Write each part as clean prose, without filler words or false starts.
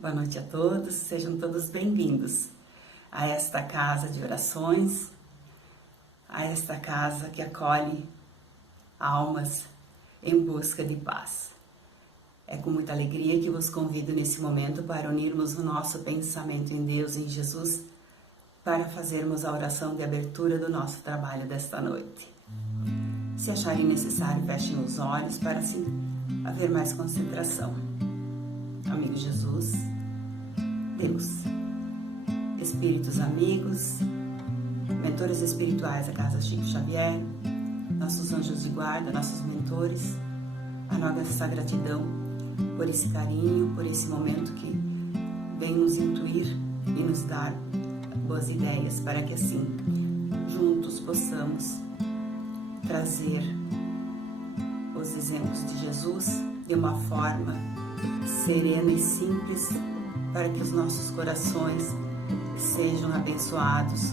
Boa noite a todos, sejam todos bem-vindos a esta casa de orações, a esta casa que acolhe almas em busca de paz. É com muita alegria que vos convido nesse momento para unirmos o nosso pensamento em Deus, em Jesus, para fazermos a oração de abertura do nosso trabalho desta noite. Se acharem necessário, fechem os olhos para assim haver mais concentração. Amigo Jesus, Deus, espíritos amigos, mentores espirituais da Casa Chico Xavier, nossos anjos de guarda, nossos mentores, a nossa gratidão por esse carinho, por esse momento que vem nos intuir e nos dar boas ideias para que assim, juntos, possamos trazer os exemplos de Jesus de uma forma serena e simples, para que os nossos corações sejam abençoados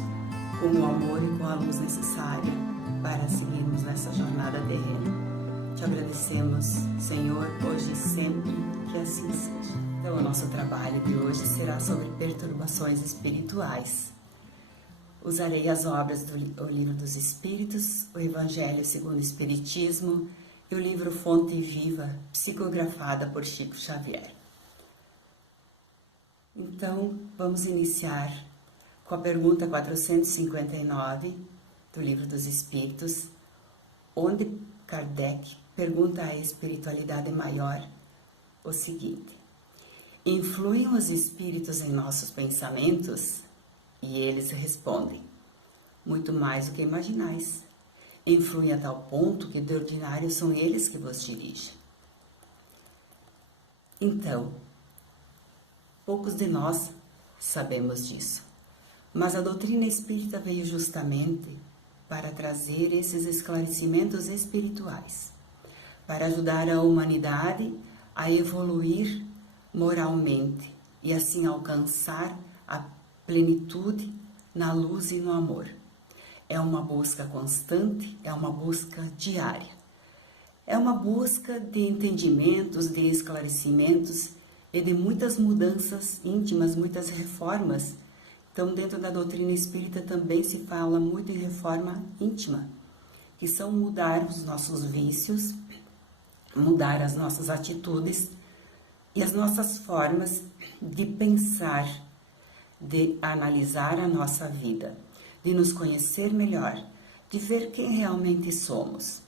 com o amor e com a luz necessária para seguirmos nessa jornada terrena. Te agradecemos, Senhor, hoje e sempre, que assim seja. Então, o nosso trabalho de hoje será sobre perturbações espirituais. Usarei as obras do Livro dos Espíritos, o Evangelho segundo o Espiritismo e o livro Fonte Viva, psicografada por Chico Xavier. Então, vamos iniciar com a pergunta 459 do Livro dos Espíritos, onde Kardec pergunta à espiritualidade maior o seguinte: influem os espíritos em nossos pensamentos? E eles respondem: muito mais do que imaginais. Influem a tal ponto que de ordinário são eles que vos dirigem. Então, poucos de nós sabemos disso, mas a doutrina espírita veio justamente para trazer esses esclarecimentos espirituais, para ajudar a humanidade a evoluir moralmente e assim alcançar a plenitude na luz e no amor. É uma busca constante, é uma busca diária. É uma busca de entendimentos, de esclarecimentos e de muitas mudanças íntimas, muitas reformas. Então, dentro da doutrina espírita também se fala muito em reforma íntima, que são mudar os nossos vícios, mudar as nossas atitudes e as nossas formas de pensar, de analisar a nossa vida, de nos conhecer melhor, de ver quem realmente somos.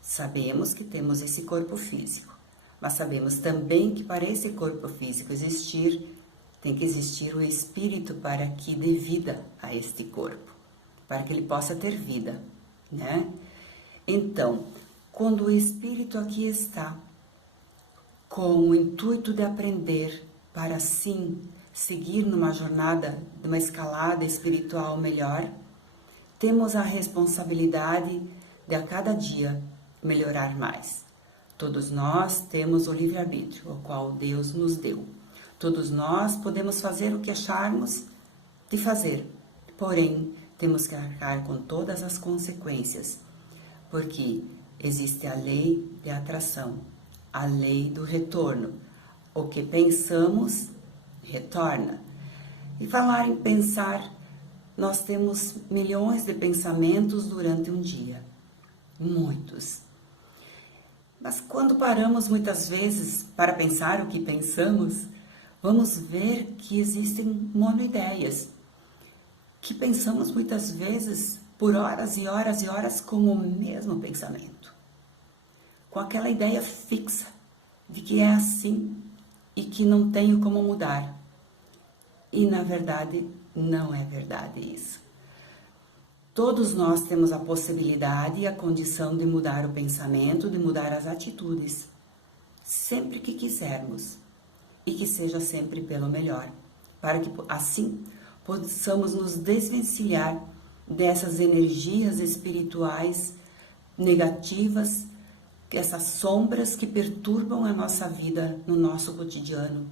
Sabemos que temos esse corpo físico, mas sabemos também que para esse corpo físico existir, tem que existir o espírito para que dê vida a este corpo, para que ele possa ter vida, né? Então, quando o espírito aqui está com o intuito de aprender para assim seguir numa jornada, numa escalada espiritual melhor, temos a responsabilidade de a cada dia melhorar mais. Todos nós temos o livre-arbítrio, o qual Deus nos deu. Todos nós podemos fazer o que acharmos de fazer, porém, temos que arcar com todas as consequências, porque existe a lei de atração, a lei do retorno. O que pensamos retorna. E falar em pensar, nós temos milhões de pensamentos durante um dia, muitos. Mas quando paramos muitas vezes para pensar o que pensamos, vamos ver que existem monoideias, que pensamos muitas vezes por horas e horas e horas com o mesmo pensamento, com aquela ideia fixa de que é assim e que não tenho como mudar. E na verdade, não é verdade isso. Todos nós temos a possibilidade e a condição de mudar o pensamento, de mudar as atitudes, sempre que quisermos, e que seja sempre pelo melhor, para que assim possamos nos desvencilhar dessas energias espirituais negativas, essas sombras que perturbam a nossa vida no nosso cotidiano,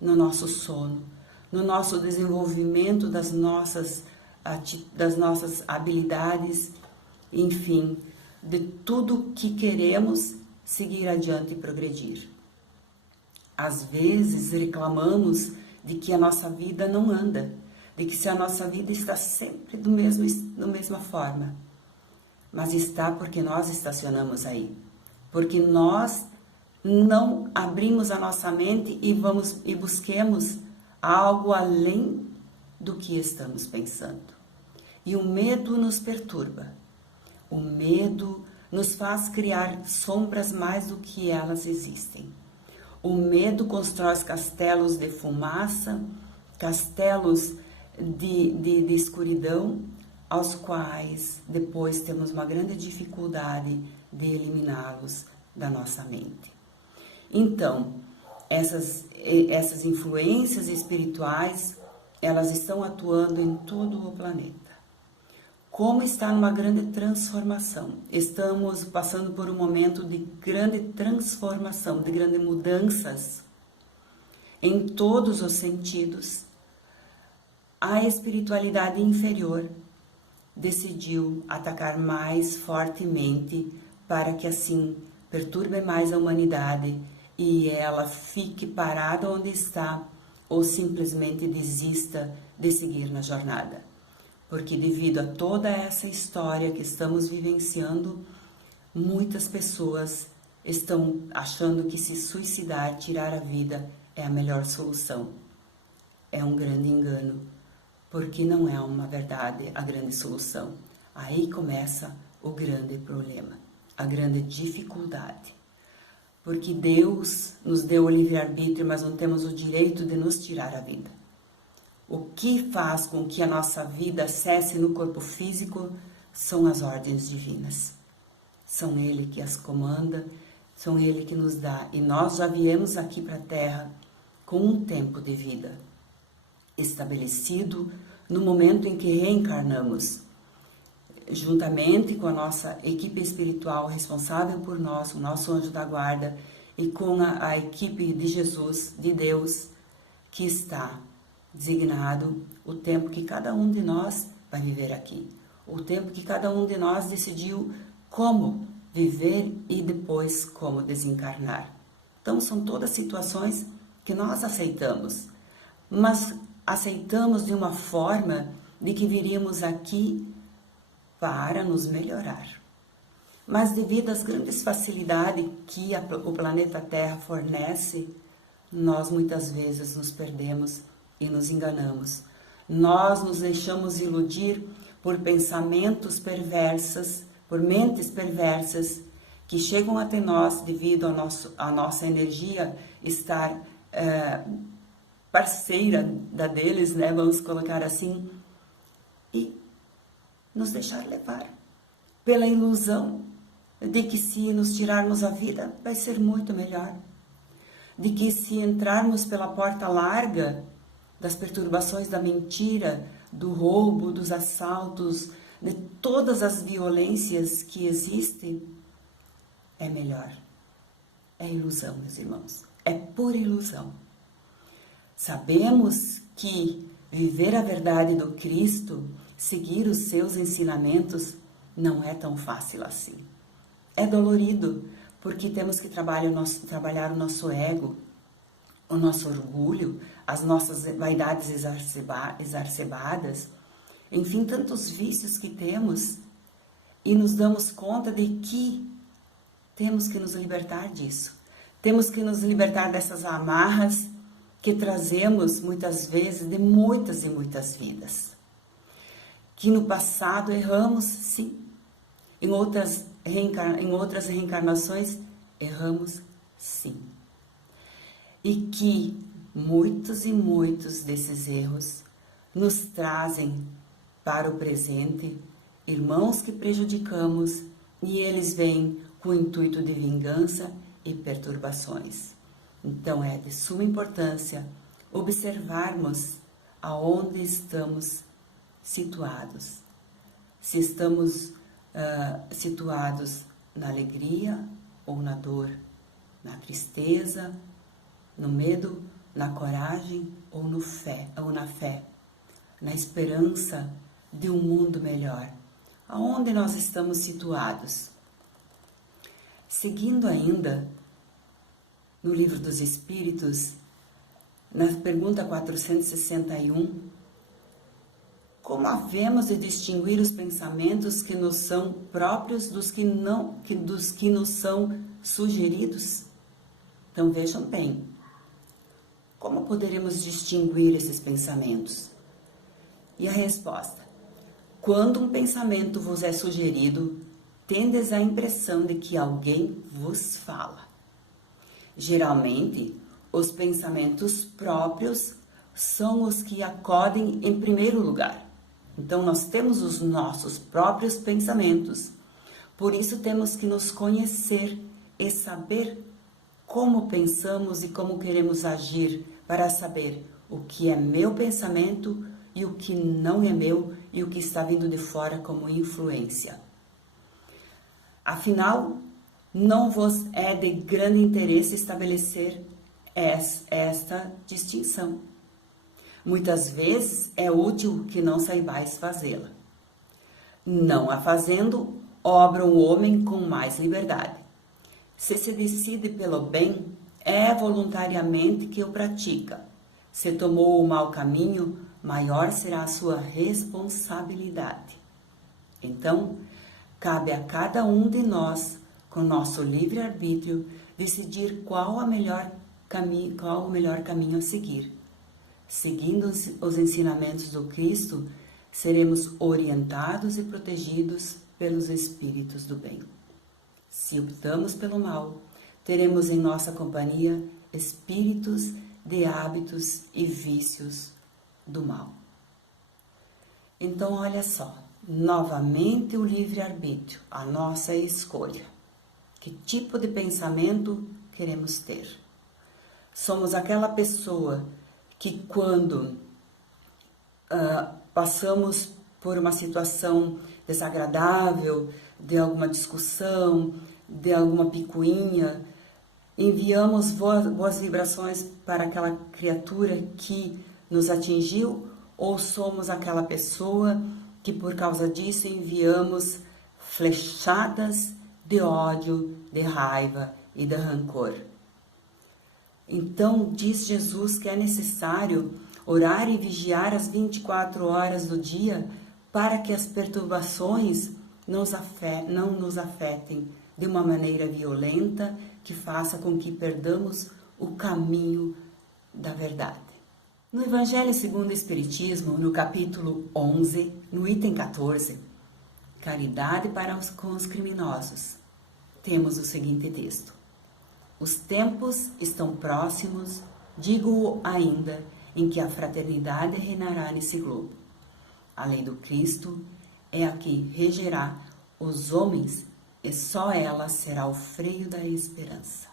no nosso sono, no nosso desenvolvimento das nossas habilidades, enfim, de tudo que queremos seguir adiante e progredir. Às vezes reclamamos de que a nossa vida não anda, de que se a nossa vida está sempre da mesma forma. Mas está porque nós estacionamos aí. Porque nós não abrimos a nossa mente e busquemos algo além do que estamos pensando. E o medo nos perturba. O medo nos faz criar sombras mais do que elas existem. O medo constrói castelos de fumaça, castelos de escuridão, aos quais depois temos uma grande dificuldade de eliminá-los da nossa mente. Então, essas influências espirituais, elas estão atuando em todo o planeta. Como está numa grande transformação. Estamos passando por um momento de grande transformação, de grandes mudanças em todos os sentidos. A espiritualidade inferior decidiu atacar mais fortemente para que assim perturbe mais a humanidade e ela fique parada onde está ou simplesmente desista de seguir na jornada. Porque devido a toda essa história que estamos vivenciando, muitas pessoas estão achando que se suicidar, tirar a vida, é a melhor solução. É um grande engano, porque não é uma verdade a grande solução. Aí começa o grande problema, a grande dificuldade. Porque Deus nos deu o livre-arbítrio, mas não temos o direito de nos tirar a vida. O que faz com que a nossa vida cesse no corpo físico são as ordens divinas. São Ele que as comanda, são Ele que nos dá. E nós já viemos aqui para a Terra com um tempo de vida estabelecido no momento em que reencarnamos, juntamente com a nossa equipe espiritual responsável por nós, o nosso anjo da guarda, e com a equipe de Jesus, de Deus, que está designado o tempo que cada um de nós vai viver aqui, o tempo que cada um de nós decidiu como viver e depois como desencarnar. Então são todas situações que nós aceitamos, mas aceitamos de uma forma de que viríamos aqui para nos melhorar. Mas devido às grandes facilidades que o planeta Terra fornece, nós muitas vezes nos perdemos e nos enganamos. Nós nos deixamos iludir por pensamentos perversos, por mentes perversas que chegam até nós devido à nossa energia estar parceira da deles, né? Vamos colocar assim, e nos deixar levar pela ilusão de que se nos tirarmos a vida vai ser muito melhor, de que se entrarmos pela porta larga das perturbações da mentira, do roubo, dos assaltos, de todas as violências que existem, é melhor. É ilusão, meus irmãos. É pura ilusão. Sabemos que viver a verdade do Cristo, seguir os seus ensinamentos, não é tão fácil assim. É dolorido, porque temos que trabalhar o nosso ego, o nosso orgulho, as nossas vaidades exacerbadas, enfim, tantos vícios que temos, e nos damos conta de que temos que nos libertar disso. Temos que nos libertar dessas amarras que trazemos muitas vezes de muitas e muitas vidas. Que no passado erramos, sim. Em outras reencarnações erramos, sim. E que muitos e muitos desses erros nos trazem para o presente irmãos que prejudicamos e eles vêm com o intuito de vingança e perturbações. Então é de suma importância observarmos aonde estamos situados. Se estamos situados na alegria ou na dor, na tristeza, no medo, na coragem ou na fé, na esperança de um mundo melhor. Aonde nós estamos situados? Seguindo ainda no Livro dos Espíritos, na pergunta 461, como havemos de distinguir os pensamentos que nos são próprios dos que nos são sugeridos? Então vejam bem, como poderemos distinguir esses pensamentos? E a resposta: quando um pensamento vos é sugerido, tendes a impressão de que alguém vos fala. Geralmente, os pensamentos próprios são os que acodem em primeiro lugar. Então, nós temos os nossos próprios pensamentos. Por isso, temos que nos conhecer e saber como pensamos e como queremos agir, para saber o que é meu pensamento e o que não é meu e o que está vindo de fora como influência. Afinal, não vos é de grande interesse estabelecer esta distinção. Muitas vezes é útil que não saibais fazê-la. Não a fazendo, obra o homem com mais liberdade. Se decide pelo bem, é voluntariamente que o pratica. Se tomou o mau caminho, maior será a sua responsabilidade. Então, cabe a cada um de nós, com nosso livre-arbítrio, decidir qual o melhor caminho a seguir. Seguindo os ensinamentos do Cristo, seremos orientados e protegidos pelos espíritos do bem. Se optamos pelo mal, teremos em nossa companhia espíritos de hábitos e vícios do mal. Então, olha só, novamente o livre-arbítrio, a nossa escolha. Que tipo de pensamento queremos ter? Somos aquela pessoa que quando passamos por uma situação desagradável, de alguma discussão, de alguma picuinha, enviamos boas vibrações para aquela criatura que nos atingiu, ou somos aquela pessoa que por causa disso enviamos flechadas de ódio, de raiva e de rancor? Então, diz Jesus que é necessário orar e vigiar as 24 horas do dia para que as perturbações não nos afetem de uma maneira violenta que faça com que perdamos o caminho da verdade. No Evangelho segundo o Espiritismo, no capítulo 11, no item 14, Caridade com os criminosos, temos o seguinte texto: os tempos estão próximos, digo ainda, em que a fraternidade reinará nesse globo. A lei do Cristo é a que regerá os homens e só ela será o freio da esperança.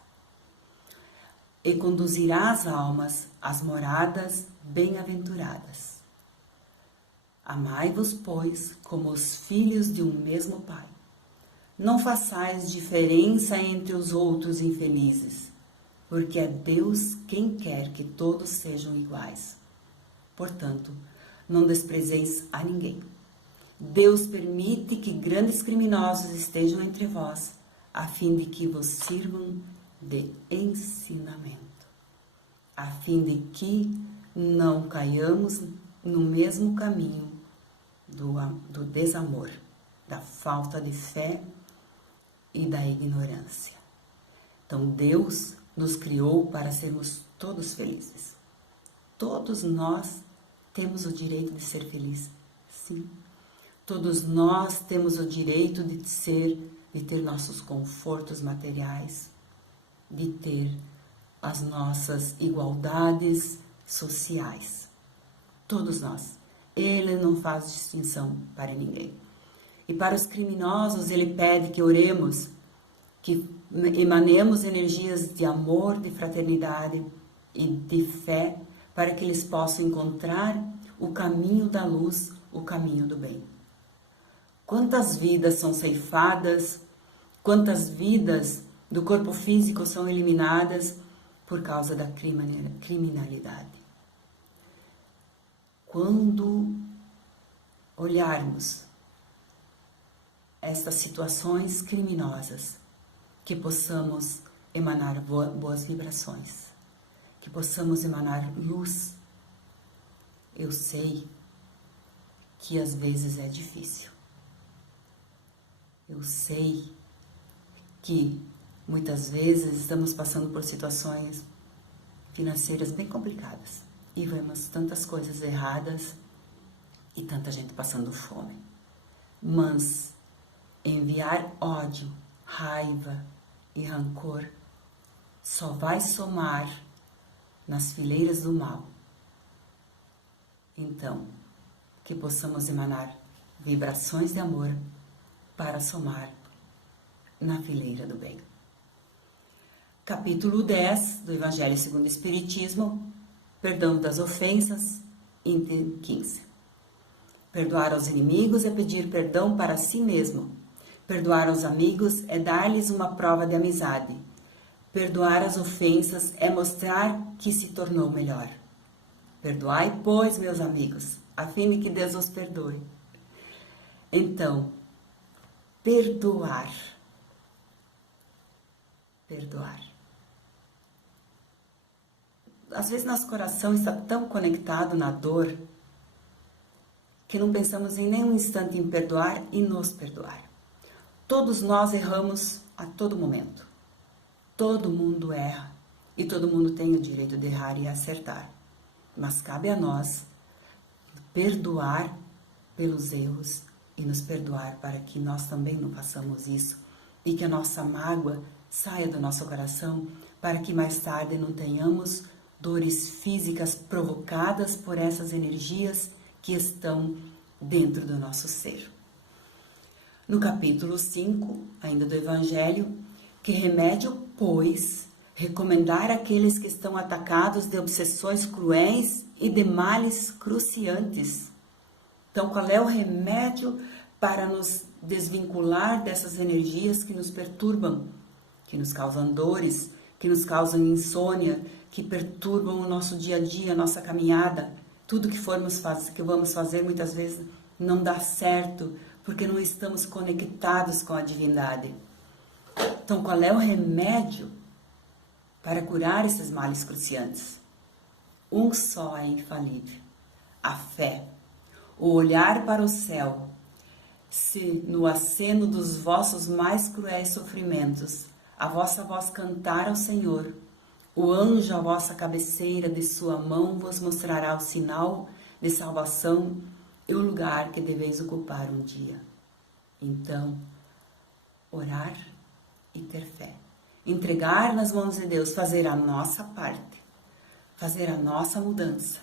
E conduzirá as almas às moradas bem-aventuradas. Amai-vos, pois, como os filhos de um mesmo Pai. Não façais diferença entre os outros infelizes, porque é Deus quem quer que todos sejam iguais. Portanto, não desprezeis a ninguém. Deus permite que grandes criminosos estejam entre vós, a fim de que vos sirvam de ensinamento, a fim de que não caiamos no mesmo caminho do desamor, da falta de fé e da ignorância. Então, Deus nos criou para sermos todos felizes. Todos nós temos o direito de ser felizes, sim. Todos nós temos o direito de ter nossos confortos materiais, de ter as nossas igualdades sociais. Todos nós. Ele não faz distinção para ninguém. E para os criminosos, ele pede que oremos, que emanemos energias de amor, de fraternidade e de fé, para que eles possam encontrar o caminho da luz, o caminho do bem. Quantas vidas são ceifadas, quantas vidas do corpo físico são eliminadas por causa da criminalidade. Quando olharmos estas situações criminosas, que possamos emanar boas vibrações, que possamos emanar luz. Eu sei que às vezes é difícil. Eu sei que muitas vezes estamos passando por situações financeiras bem complicadas e vemos tantas coisas erradas e tanta gente passando fome. Mas enviar ódio, raiva e rancor só vai somar nas fileiras do mal. Então, que possamos emanar vibrações de amor para somar na fileira do bem. Capítulo 10 do Evangelho segundo o Espiritismo, perdão das ofensas, item 15. Perdoar aos inimigos é pedir perdão para si mesmo. Perdoar aos amigos é dar-lhes uma prova de amizade. Perdoar as ofensas é mostrar que se tornou melhor. Perdoai, pois, meus amigos, a fim de que Deus os perdoe. Então, perdoar. Às vezes nosso coração está tão conectado na dor que não pensamos em nenhum instante em perdoar e nos perdoar. Todos nós erramos a todo momento. Todo mundo erra e todo mundo tem o direito de errar e acertar. Mas cabe a nós perdoar pelos erros e nos perdoar para que nós também não façamos isso e que a nossa mágoa saia do nosso coração para que mais tarde não tenhamos dores físicas provocadas por essas energias que estão dentro do nosso ser. No capítulo 5, ainda do Evangelho, que remédio, pois, recomendar àqueles que estão atacados de obsessões cruéis e de males cruciantes. Então, qual é o remédio para nos desvincular dessas energias que nos perturbam, que nos causam dores, que nos causam insônia, que perturbam o nosso dia a dia, a nossa caminhada? Tudo que vamos fazer muitas vezes não dá certo, porque não estamos conectados com a divindade. Então, qual é o remédio para curar esses males cruciantes? Um só é infalível: a fé. O olhar para o céu, se no aceno dos vossos mais cruéis sofrimentos a vossa voz cantar ao Senhor, o anjo à vossa cabeceira de sua mão vos mostrará o sinal de salvação e o lugar que deveis ocupar um dia. Então, orar e ter fé. Entregar nas mãos de Deus, fazer a nossa parte, fazer a nossa mudança,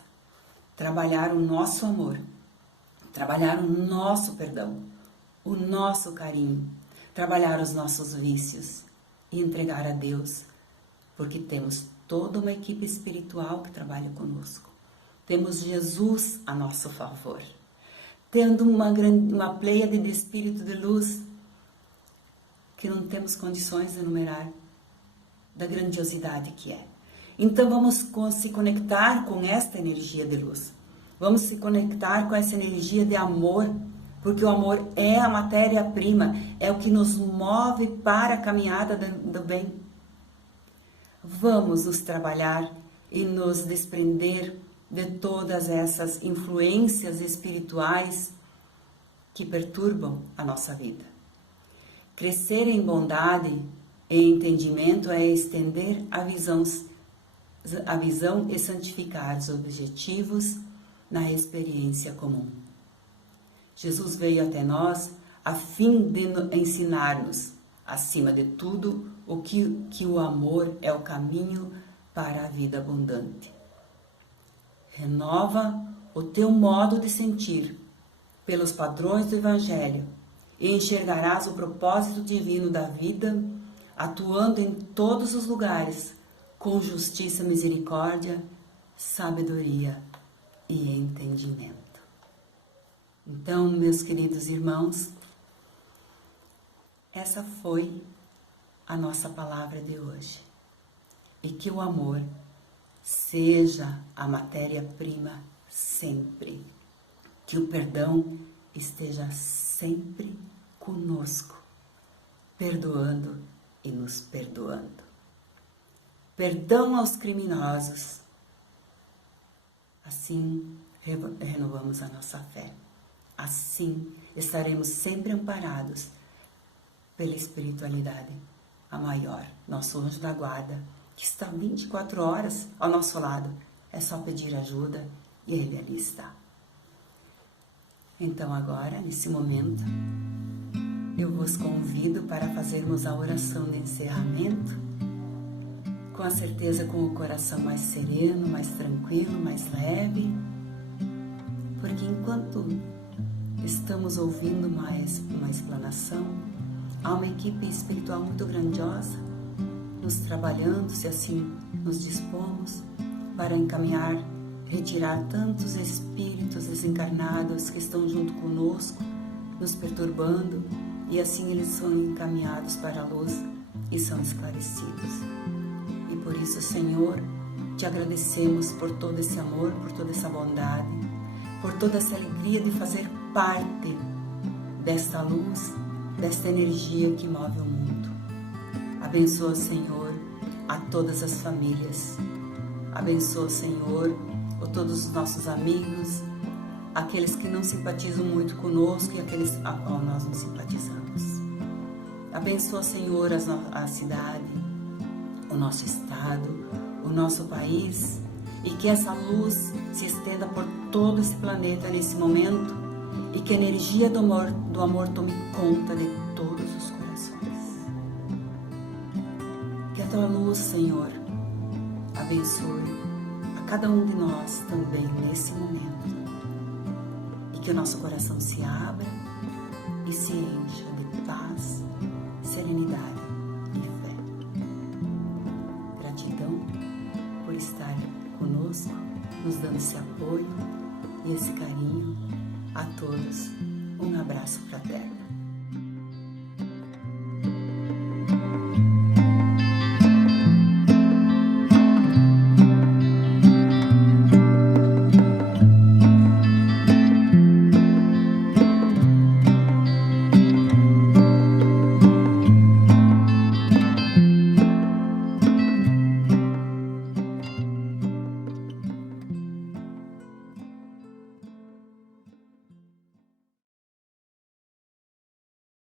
trabalhar o nosso amor, trabalhar o nosso perdão, o nosso carinho, trabalhar os nossos vícios e entregar a Deus, porque temos toda uma equipe espiritual que trabalha conosco. Temos Jesus a nosso favor, tendo uma pleiade de espírito de luz que não temos condições de enumerar, da grandiosidade que é. Então vamos se conectar com esta energia de luz. Vamos se conectar com essa energia de amor, porque o amor é a matéria-prima, é o que nos move para a caminhada do bem. Vamos nos trabalhar e nos desprender de todas essas influências espirituais que perturbam a nossa vida. Crescer em bondade e entendimento é estender a visão e santificar os objetivos na experiência comum. Jesus veio até nós a fim de ensinar-nos, acima de tudo, que o amor é o caminho para a vida abundante. Renova o teu modo de sentir pelos padrões do Evangelho e enxergarás o propósito divino da vida, atuando em todos os lugares com justiça, misericórdia, sabedoria e entendimento. Então, meus queridos irmãos, essa foi a nossa palavra de hoje. E que o amor seja a matéria-prima sempre. Que o perdão esteja sempre conosco, perdoando e nos perdoando. perdão aos criminosos. Assim renovamos a nossa fé. Assim estaremos sempre amparados pela espiritualidade, a maior, nosso anjo da guarda, que está 24 horas ao nosso lado. É só pedir ajuda e ele ali está. Então agora, nesse momento, eu vos convido para fazermos a oração de encerramento, com a certeza, com o coração mais sereno, mais tranquilo, mais leve, porque enquanto estamos ouvindo mais uma explanação, há uma equipe espiritual muito grandiosa nos trabalhando, se assim nos dispomos, para encaminhar, retirar tantos espíritos desencarnados que estão junto conosco, nos perturbando, e assim eles são encaminhados para a luz e são esclarecidos. E por isso, Senhor, te agradecemos por todo esse amor, por toda essa bondade, por toda essa alegria de fazer parte desta luz, desta energia que move o mundo. Abençoa, Senhor, a todas as famílias. Abençoa, Senhor, a todos os nossos amigos, aqueles que não simpatizam muito conosco e aqueles a qual nós não simpatizamos. Abençoa, Senhor, a cidade, o nosso estado, o nosso país, e que essa luz se estenda por todo esse planeta nesse momento, e que a energia do amor tome conta de todos os corações. Que a tua luz, Senhor, abençoe a cada um de nós também nesse momento, e que o nosso coração se abra e se encha de paz, serenidade e fé. Gratidão por estar conosco, nos dando esse apoio e esse carinho. A todos, um abraço fraterno.